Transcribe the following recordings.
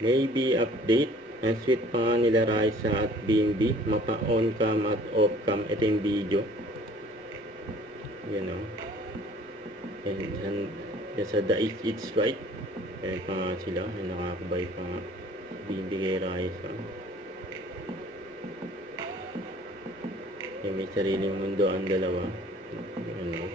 Maybe update. Ang sweet pa nga nila Raisa at BNB. Mapa-on cam at off cam. Ito yung video. Yan o. And sa The If It's Right. Ayan pa nga sila. Ayan, nakakabay pa nga. BNB kay Raisa. Ayan, may sariling mundo ang dalawa. Ayan o.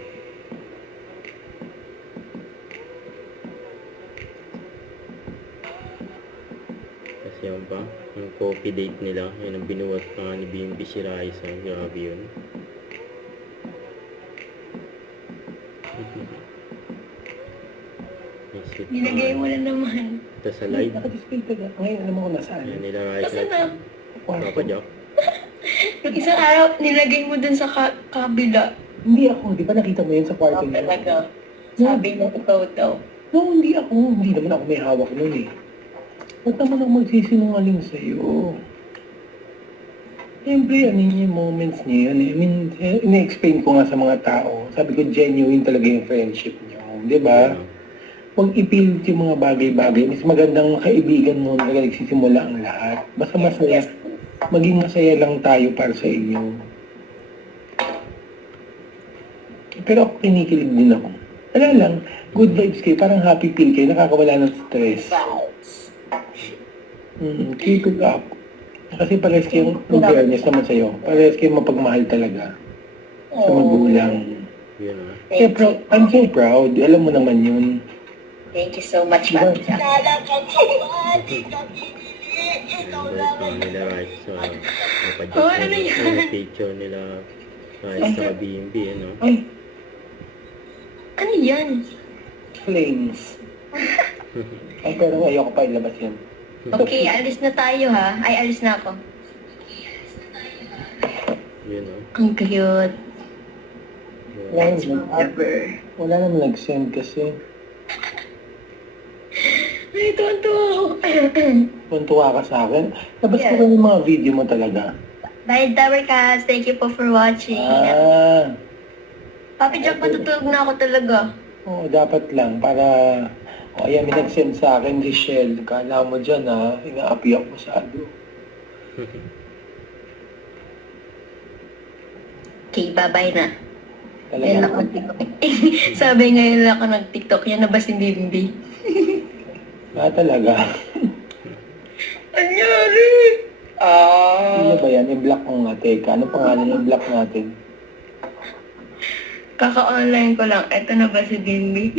Yan pa, yung coffee date nila, yan ang binuwat pa ni BNB si Raisa, grabe yun. Nilagay mo na naman. Ito sa live. Naka-display taga. Ngayon, alam mo kung nasaan. Yan nila Raisa. Kasi na, Papa Jack. yung isang araw, nilagay mo dun sa kabila. Hindi ako, di ba nakita mo yun sa kwarto niya? Talaga. Sabi mo, ikaw daw. No, hindi ako. Hindi naman ako may hawak nun eh. Ba't naman ako magsisinungaling sa'yo? Siyempre, ano yung moments niya yun eh. I mean, ina-explain ko nga sa mga tao. Sabi ko, genuine talaga yung friendship niyo. Di ba? Huwag ipilit yung mga bagay-bagay. Mas magandang kaibigan mo na nagsisimula ang lahat. Basta masaya. Maging masaya lang tayo para sa inyo. Pero ako kinikilig din ako. Wala lang, good vibes kayo. Parang happy feel kayo. Nakakawala ng stress. Keep it up. Kasi parehas kayong fairness naman sa'yo. Parehas kayong mapagmahal talaga. Sa magulang. Yeah. I'm so proud. Alam mo naman yun. Thank you so much, Papi Jack. Nila Raisa, Papa Jack. Oh, ano yan? Yung picture nila Raisa sa BNB, ano? Ay, Ano yan? flames. Ay, pero ayoko pa ilabas yan. Okay, alis na tayo ha. Ay, alis na ako. Yun, oh. Ang cute. Wala naman nag-send kasi. Ay, tonto ako. Tuntua ka sa akin. Labas Yeah. ko lang yung mga video mo talaga. Bye, Towercast. Thank you po for watching. Papi Jack, matutulog na ako talaga. Oo, dapat lang para... O, ayan, may nag-send sa akin, Richelle. Kala mo dyan, ha? Inaapi ako masyado. Okay, bye-bye na. Talaga. Yan ako nag-tiktok. Sabi ngayon lang ako nag-tiktok. Yan na ba si Bimbi? Talaga. Anyari? Ano ba yan? I-block mo nga, teka. Ano pangalan i-block natin? Kaka-online ko lang. Ito na ba si Bimbi?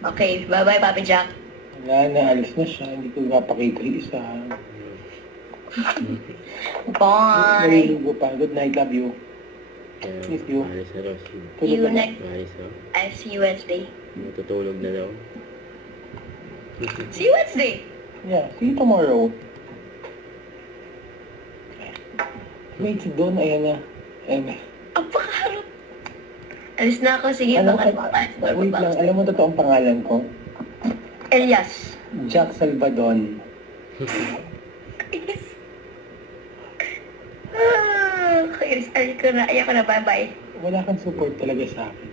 Okay, bye-bye, Papi Jack. Wala na, alis na siya. Hindi ko napakita yung isa. Bye! Naliligo pa. Good night, love you. Miss you. Raisa raw. See you next. Raisa. I'll see you Wednesday. Matutulog na daw. See you Wednesday! Yeah, see you tomorrow. Wait, si Don, ayan na. Ayan na. Ang pangarap. Alis na ako. Sige, Alam baka ko- tayo. Wait lang, alam mo totoong pangalan ko? Elias. Jack Salvadon. Yes. Okay, alis ko na. Ayaw ko na. Bye-bye. Wala kang support talaga sa akin.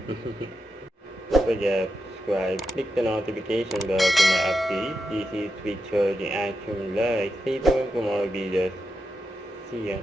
So yeah, subscribe, click the notification bell to my update. This is Twitter, the action like. Stay tuned for more videos. See ya.